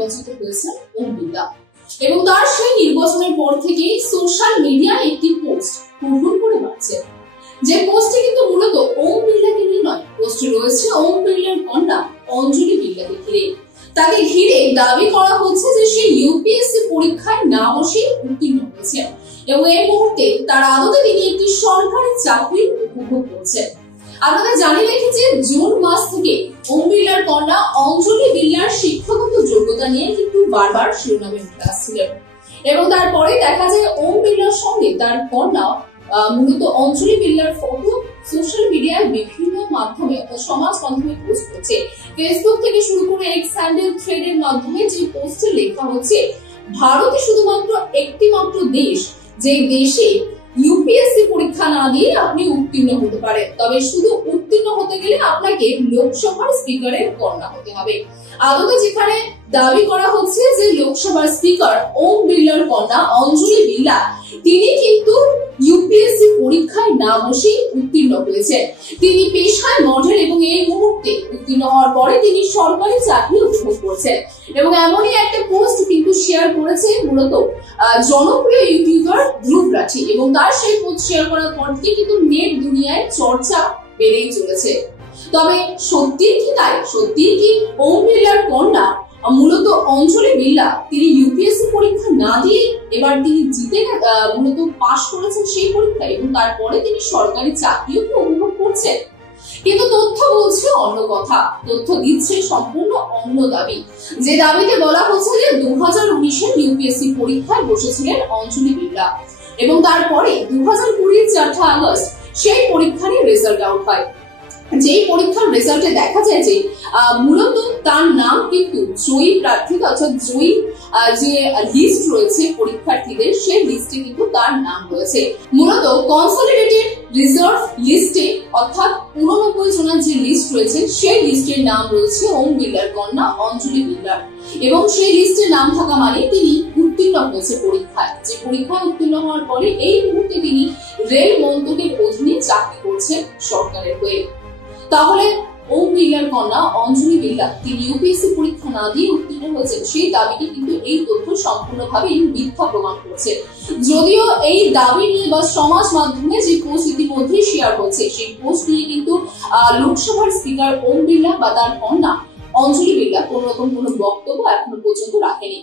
নির্বাচিত হয়েছেন ওম বিড়লা এবং তার সেই নির্বাচনের পর থেকে সোশ্যাল মিডিয়ায় একটি পোস্ট হুড়হুড় করে বাড়ছে। যে পোস্টে কিন্তু মূলত ওম বিড়লাকে নিয়ে নয়, পোস্টে রয়েছে ওম বিড়লার কন্যা অঞ্জলি বিড়লাকে ঘিরে। তাকে ঘিরে দাবি করা হচ্ছে যে সে ইউপিএসসি পরীক্ষায় না বসে উত্তীর্ণ হয়েছে এবং এই মুহূর্তে তার আদতে তিনি একটি সরকারি চাকরি উপভোগ করছেন। আপনারা জানিয়ে রাখি যে জুন মাস থেকে ওম বিড়লার কন্যা অঞ্জলি বিড়লার শিক্ষাগত যোগ্যতা নিয়ে কিন্তু বারবার শিরোনামে উঠে আসছিলেন এবং তারপরে দেখা যায় ওম বিড়লার সঙ্গে তার কন্যা মূলত অঞ্জলি বিড়লার ফটো সোশ্যাল মিডিয়ায় বিভিন্ন মাধ্যমে অর্থাৎ সমাজ মাধ্যমে পোস্ট করছে। ফেসবুক থেকে শুরু করে এক্স হ্যান্ডেল থ্রেডের মাধ্যমে যে পোস্টে লেখা হচ্ছে, ভারতে শুধুমাত্র একটি মাত্র দেশ যে দেশে ইউপিএসসি পরীক্ষা না দিয়ে আপনি উত্তীর্ণ হতে পারেন, তবে শুধু উত্তীর্ণ হতে গেলে আপনাকে লোকসভার স্পিকারের কন্যা হতে হবে। আদতে যেখানে দাবি করা হচ্ছে যে লোকসভার স্পিকার ওম বিড়লার কন্যা অঞ্জলি বিড়লা তিনি কিন্তু ইউপিএসসি পরীক্ষায় না বসে উত্তীর্ণ হয়েছেন। তিনি পেশায় মডেল এবং এই মুহূর্তে উত্তীর্ণ হওয়ার পরে তিনি সরকারি চাকরি উপভোগ করছেন এবং এমনই একটা পোস্ট কিন্তু শেয়ার করেছে মূলত জনপ্রিয় ইউটিউবার ধ্রুব রাঠি এবং তার সেই পোস্ট শেয়ার করার পর থেকে কিন্তু নেট দুনিয়ায় চর্চা বেড়েই চলেছে। তবে সত্যি কি তাই? সত্যি কি ওম বিড়লার কন্যা মূলত অঞ্জলি বিড়লা তিনি ইউপিএসসি পরীক্ষা না দিয়ে এবার তিনি জিতে মূলত পাশ করেছেন সেই পরীক্ষায় এবং তারপরে তিনি সরকারি চাকরিও উপভোগ করছেন? কিন্তু তথ্য বলছে অন্য কথা, তথ্য দিচ্ছে সম্পূর্ণ অন্য দাবি। যে দাবিতে বলা হচ্ছে যে 2019-এর ইউপিএসসি পরীক্ষায় বসেছিলেন অঞ্জলি বিড়লা এবং তারপরে 2020-এর 4 আগস্ট সেই পরীক্ষার রেজাল্ট আউট হয়। যেই পরীক্ষার রেজাল্টে দেখা যায় যে মূলত তার নাম কিন্তু জয়ী প্রার্থী অর্থাৎ জয়ী যে লিস্ট রয়েছে পরীক্ষার্থীদের সেই লিস্টে কিন্তু তার নাম রয়েছে। মূলত কনসলিডেটেড রিজার্ভ লিস্টে অর্থাৎ 89 জনের যে লিস্ট রয়েছে সেই লিস্টের নাম রয়েছে ওম বিড়লার কন্যা অঞ্জলি বিড়লার এবং সেই লিস্টে নাম থাকা মানে তিনি উত্তীর্ণ হয়েছে পরীক্ষায়। যে পরীক্ষায় উত্তীর্ণ হওয়ার পরে এই মুহূর্তে তিনি রেল মন্ত্রকের অধীনে চাকরি করছেন সরকারের হয়ে। তাহলে ওম বিড়লার কন্যা অঞ্জলি বিড়লা তিনি ইউপিএসসি পরীক্ষা না দিয়ে উত্তীর্ণ হয়েছেন সেই দাবিটি কিন্তু এই তথ্য সম্পূর্ণভাবে মিথ্যা প্রমাণ করছে। যদিও এই দাবি নিয়ে বা সমাজ মাধ্যমে যে পোস্ট ইতিমধ্যে শেয়ার হচ্ছে সেই পোস্ট নিয়ে কিন্তু লোকসভার স্পিকার ওম বিড়লা বা তার কন্যা অঞ্জলি বিড়লা কোন রকম কোনো বক্তব্য এখনো পর্যন্ত রাখেনি।